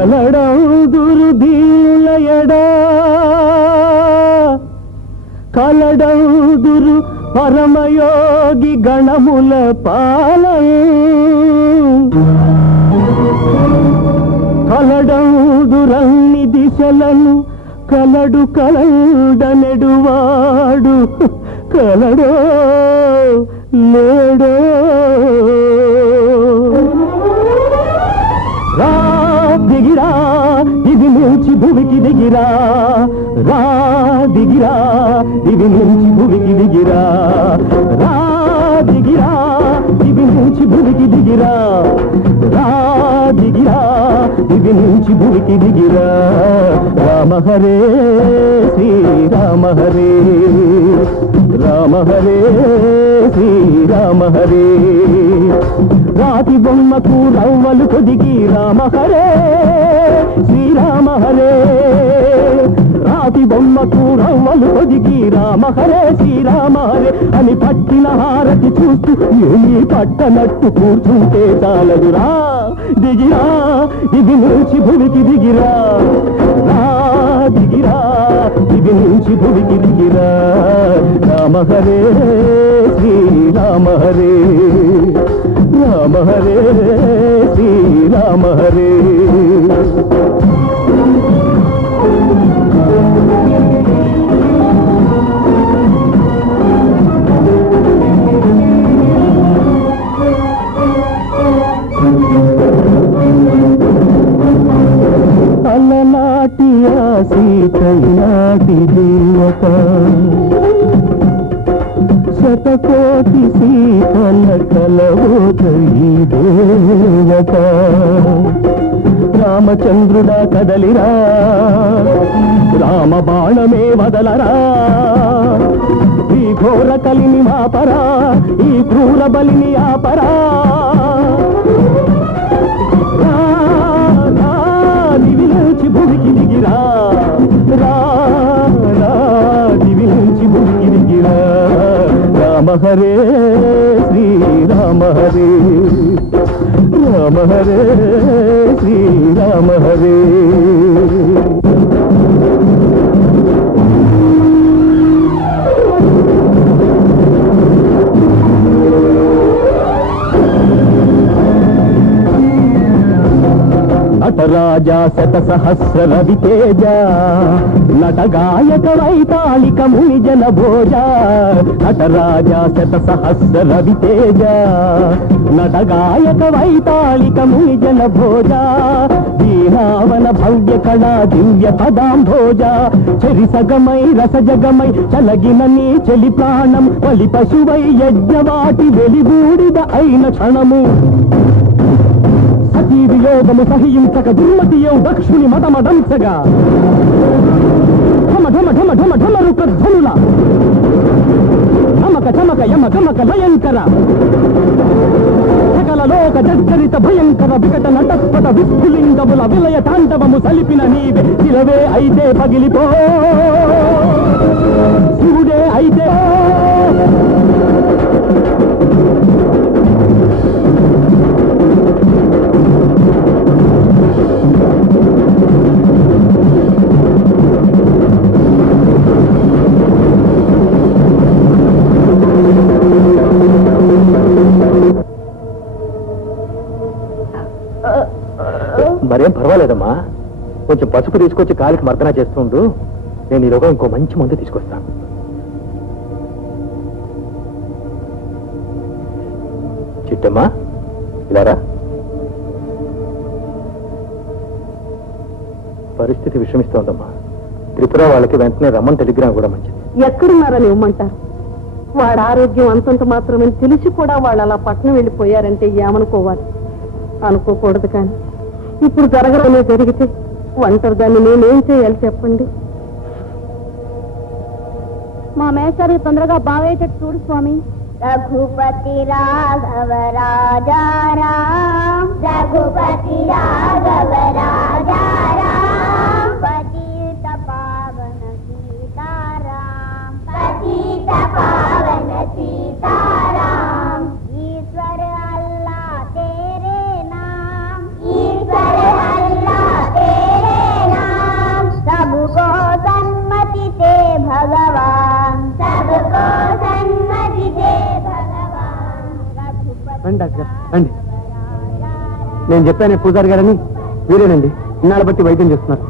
కలడందురు దీనులయడా కలడందురు పరమయోగి గణముల పాలం కలడందురన్ని దిశలను కలడు కలడనెడువాడు కలడో లేడో రా దిగిరా ఇది నుంచి భూమికి దిగిరా రా దిగిరా ఇది నుంచి భూమికి దిగిరా రా దిగిరా ఇది నుంచి భూమికి దిగిరా రా దిగిరా ఇది నుంచి భూమికి దిగిరా రామ హరే శ్రీరామ హరే రామ హరే శ్రీరామ హరే రాతి బొమ్మకు రవ్వలు కొదిగి రామ హరే శ్రీరామ హరే రాతి బొమ్మకు రవ్వలు కొదిగి రామ హరే శ్రీరామ హరే అని పట్టిన హారతి చూస్తూ ఏమీ పట్టనట్టు కూర్చుంటే చాలదురా దిగిరా ఇది నుంచి భూమికి దిగిరా రా దిగిరా ఇది నుంచి భూమికి దిగిరా రామ హరే శ్రీరామ హరే రామ హరే శ్రీరామ హరే అలనాటి ఆ సీతనాటి దేవత శతకోటి సీతల కలవోత ఈ దేవత రామచంద్రుడా కదలిరా రామ బాణమే వదలరా ఈ ఘోర కలిని మాపరా ఈ క్రూర బలిని ఆపరా దివి నుంచి భూమికి దిగిరా రా దివి నుంచి భూమికి దిగిరా రామ హరే శ్రీరామ హరే రామ హరే శ్రీరామ హరే నటరాజా శత సహస్ర రవితేజ నటగాయక వైతాళిక ముని జన భోజ నటరాజా శత సహస్ర రవితేజ నటగాయక వైతాళిక ముని జన భోజ దీనావన భవ్య కళా దివ్య పదాంభోజ చరిసగమై రసజగమై చలగిన నీ చెలి ప్రాణం బలి పశువై యజ్ఞవాటి వెలిగూడిద అయిన క్షణము సతీ వియోగము సహించక దుర్మతియౌ దక్షుని మతమదంసగా ఢమ ఢమ ఢమ ఢమ ఢమరుక ధ్వనుల నమక చమక యమ గమక భయంకర సకల లోక జర్జరిత భయంకర వికట నటస్పట విస్ఫులింగముల విలయ తాండవము సలిపిన నీవే శిలవే అయితే పగిలిపో శివుడే అయితే మరేం పర్వాలేదమ్మా కొంచెం పసుపు తీసుకొచ్చి కాలికి మర్దన చేస్తుండు నేను ఈలోగా ఇంకో మంచి మందు తీసుకొస్తాను చిట్టమ్మా ఇలారా పరిస్థితి విషమిస్తోందమ్మా త్రిపుర వాళ్ళకి వెంటనే రమ్మని టెలిగ్రామ్ కూడా మంచిది ఎక్కడున్నారని ఇవ్వమంటారు వాడు ఆరోగ్యం అంతంత మాత్రమే తెలిసి కూడా వాళ్ళు అలా పట్నం వెళ్ళిపోయారంటే ఏమనుకోవాలి అనుకోకూడదు కానీ ఇప్పుడు జరగడమే జరిగితే ఒంటరి దాన్ని నేనేం చేయాలి చెప్పండి మా మేస్టారికి తొందరగా బాగయ్యేటట్టు చూడు స్వామి రఘుపతి రాఘవ రాజా రామ్ రఘుపతి రాఘవ రాజా రామ్ పతిత పావన సీతారాం పతిత పావన సీతారాం ईश्वर अल्लाह तेरे नाम ईश्वर अल्लाह రండి డాక్టర్ గారు రండి. నేను చెప్పాను పూజారి గారని, వీరేనండి ఇన్నాళ్ళ బట్టి వైద్యం చేస్తున్నారు.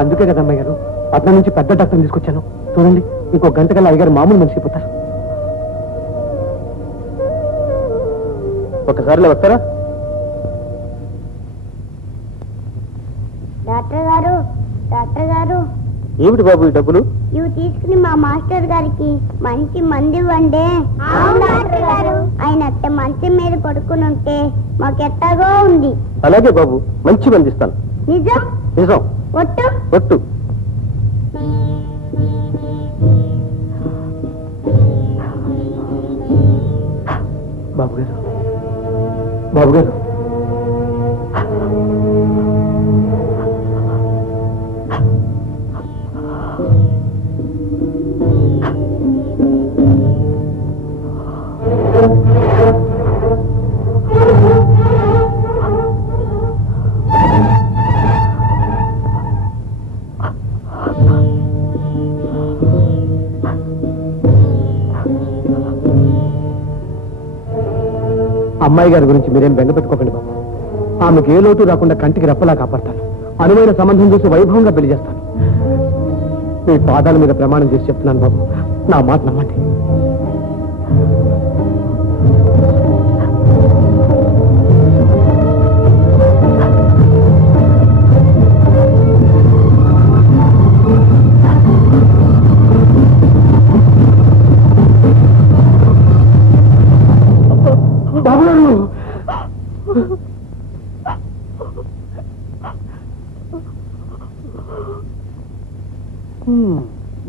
అందుకే కదా అమ్మాయి గారు పట్నం నుంచి పెద్ద డాక్టర్ని తీసుకొచ్చాను. చూడండి, ఇంకో గంట కల్లా అయ్యగారు మామూలు మనిషి అయిపోతారు. ఒకసారిలో వస్తారా? డాక్టర్ గారు, డాక్టర్ గారు, ఏమిటి బాబు ఈ డబ్బులు? ఇవి తీసుకుని మా మాస్టర్ గారికి మంచి మంది ఇవ్వండి. ఆయన అట్ట మంచం మీద పడుకుని ఉంటే మాకెట్టగా ఉంది. అలాగే బాబు, మంచి మంది ఇస్తాను. నిజం? నిజం. ఒట్టు? ఒట్టు. బాబు గారు, బాబు గారు, అమ్మాయి గారి గురించి మీరేం బెంగ పెట్టుకోకండి బాబు. ఆమెకు ఏ లోటు రాకుండా కంటికి రెప్పలా కాపాడతాను. అనువైన సంబంధం చూసి వైభవంగా పెళ్లి చేస్తాను. మీ పాదాల మీద ప్రమాణం చేసి చెప్తున్నాను బాబు, నా మాట నమ్మండి.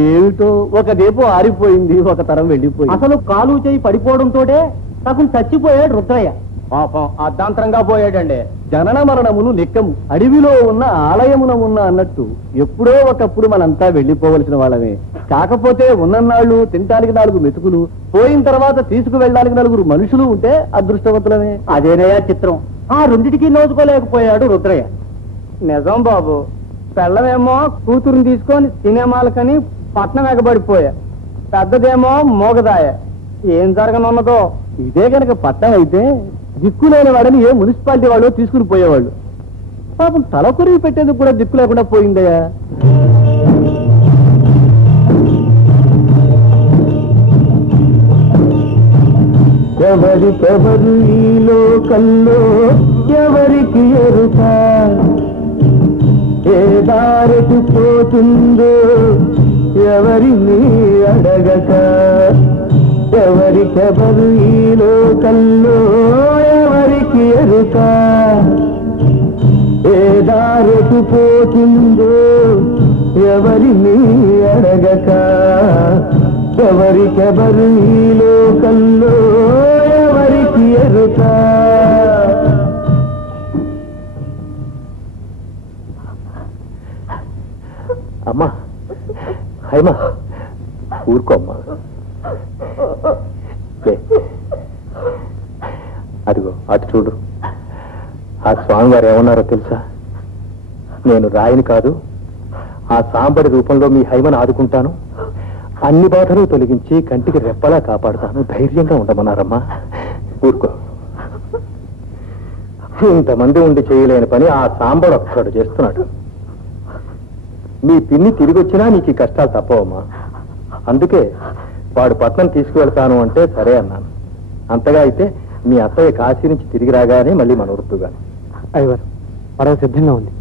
ఏమిటో ఒక దీపం ఆరిపోయింది, ఒక తరం వెళ్ళిపోయింది. అసలు కాలు చేయి పడిపోవడంతోటే సగం చచ్చిపోయాడు రుద్రయ్య. పాపం అర్ధాంతరంగా పోయాడండి. జనన మరణములు నిక్కము, అడవిలో ఉన్న ఆలయమున ఉన్న అన్నట్టు ఎప్పుడో ఒకప్పుడు మనంతా వెళ్ళిపోవలసిన వాళ్ళమే. కాకపోతే ఉన్నన్నాళ్ళు తినటానికి 4 మెతుకులు, పోయిన తర్వాత తీసుకువెళ్ళడానికి 4 మనుషులు ఉంటే అదృష్టవంతులమే. అదేనయ్యా చిత్రం. ఆ రెండిటికి నోచుకోలేకపోయాడు రుద్రయ్య. నిజం బాబు. పెళ్ళమేమో కూతురుని తీసుకొని సినిమాలకని పట్నం ఎగబడిపోయా, పెద్దదేమో మోగదాయ. ఏం జరగనున్నదో. ఇదే కనుక పట్నం అయితే దిక్కులేని వాడని ఏ మున్సిపాలిటీ వాళ్ళు తీసుకుని పోయేవాళ్ళు. పాపం తలకొరివి పెట్టేందుకు కూడా దిక్కు లేకుండా పోయిందయ్యా. ఎవరికెవరు ఈ లోకంలో ఎవరికి ఎరుక, ఏ దారికి పోతుందో ఎవరిని అడగక. ఎవరికెవరు ఈ లోకంలో ఎవరికి ఎరుక, ఏ దారికి పోతుందో ఎవరిని అడగక. ఎవరికెవరు ఈ లోకంలో ఎవరికి ఎరుక. అమ్మా, హైమా, ఊరుకో అమ్మా. అదిగో అటు చూడు, ఆ స్వామివారు ఏమన్నారో తెలుసా? నేను రాయిని కాదు, ఆ సాంబడి రూపంలో మీ హైమను ఆదుకుంటాను, అన్ని బాధలు తొలగించి కంటికి రెప్పలా కాపాడుతాను, ధైర్యంగా ఉండమన్నారమ్మా. ఊరుకో. ఇంతమంది ఉండి చేయలేని పని ఆ సాంబడు ఒక్కడు చేస్తున్నాడు. మీ పిన్ని తిరిగి వచ్చినా నీకు ఈ కష్టాలు తప్పవమ్మా. అందుకే వాడు పట్నం తీసుకువెళ్తాను అంటే సరే అన్నాను. అంతగా అయితే మీ అత్తయ్య కాశీ నుంచి తిరిగి రాగానే మళ్ళీ మన వృత్తుగాను. అయ్యవారు పడవ సిద్ధంగా ఉంది,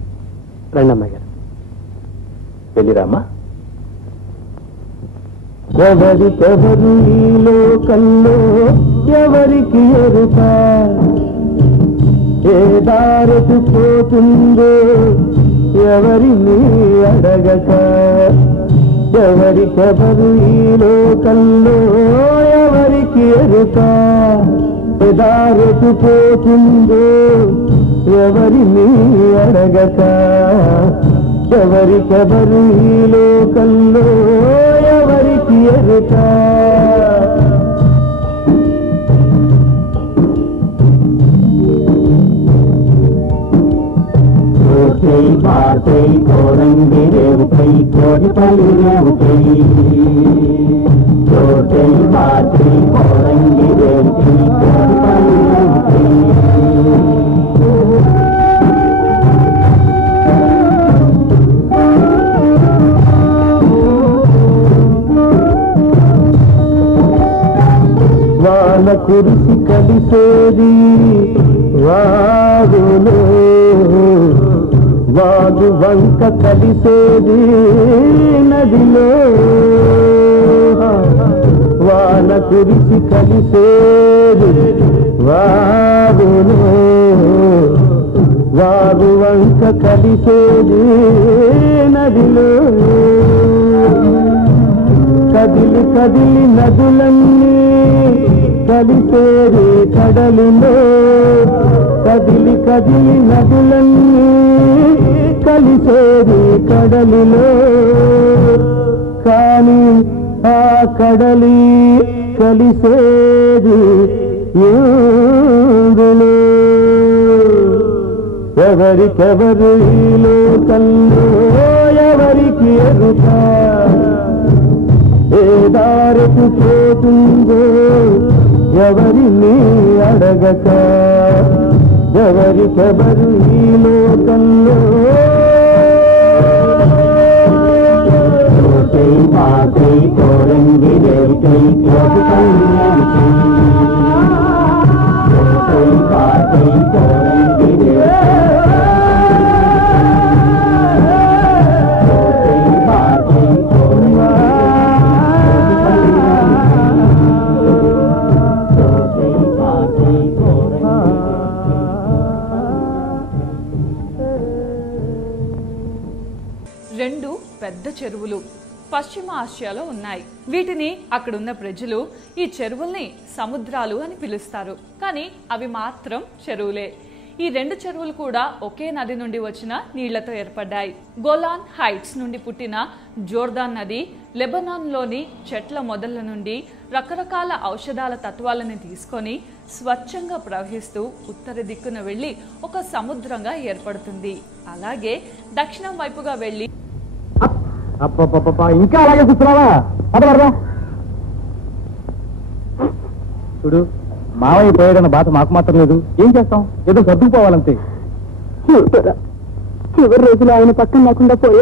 రండి అమ్మాయి గారు. వెళ్ళిరామ్మా. ఎవరికెవరు ఈ లోకంలో ఎవరికి ఎరుక, ఏ దారికి పోతుందో ఎవరిని అడగక. ఎవరికెవరు ఈ లోకంలో ఎవరికి ఎరుక, ఏ దారికి పోతుందో ఎవరిని అడగక. ఎవరికెవరు ఈ లోకంలో ఎవరికి ఎరుక కోటై పాటై కోరంగి రేవుకై కోడిపల్లి రేవుకై కోటై పాటై కోరంగి రేవుకై కోడిపల్లి రేవుకై వాన కురిసి కలిసేది వాగులో వాగు వంక కలిసేది నదిలో వాన కురిసి కలిసేది వాగులో వాగు వంక కలిసేది నదిలో కదిలి కదిలి నదులన్నీ కలిసేది కడలిలో కదిలి కదిలి నదులన్నీ కలిసేది కడలిలో కానీ ఆ కడలి కలిసేది ఎందులో ఎవరికెవరు ఈ లోకంలో ఎవరికి ఎరుక ఏ దారికి పోతుందో ఎవరిని అడగక ఎవరికెవరు ఈ లోకంలో కోటై పాటై కోరంగి రేవుకై కోడిపల్లి రేవుకై కోటై పాటై కోరంగి రేవుకై కోటై పాటై రెండు పెద్ద చెరువులు పశ్చిమ ఆసియాలో ఉన్నాయి. వీటిని అక్కడున్న ప్రజలు ఈ చెరువుల్ని సముద్రాలు అని పిలుస్తారు. కానీ అవి మాత్రం చెరువులే. ఈ రెండు చెరువులు కూడా ఒకే నది నుండి వచ్చిన నీళ్లతో ఏర్పడ్డాయి. గోలాన్ హైట్స్ నుండి పుట్టిన జోర్దాన్ నది లెబనాన్లోని చెట్ల మొదళ్ల నుండి రకరకాల ఔషధాల తత్వాలను తీసుకొని స్వచ్ఛంగా ప్రవహిస్తూ ఉత్తర దిక్కున వెళ్లి ఒక సముద్రంగా ఏర్పడుతుంది. అలాగే దక్షిణం వైపుగా వెళ్లి ఇంకా అలాగే కూర్చున్నావా? చూడు, మావయ్య పోయాడన్న బాధ మాకు మాత్రం లేదు. ఏం చేస్తాం, ఏదో సర్దుకుపోవాలంతే. చివరి రోజులు ఆయన పక్కన లేకుండా పోయా.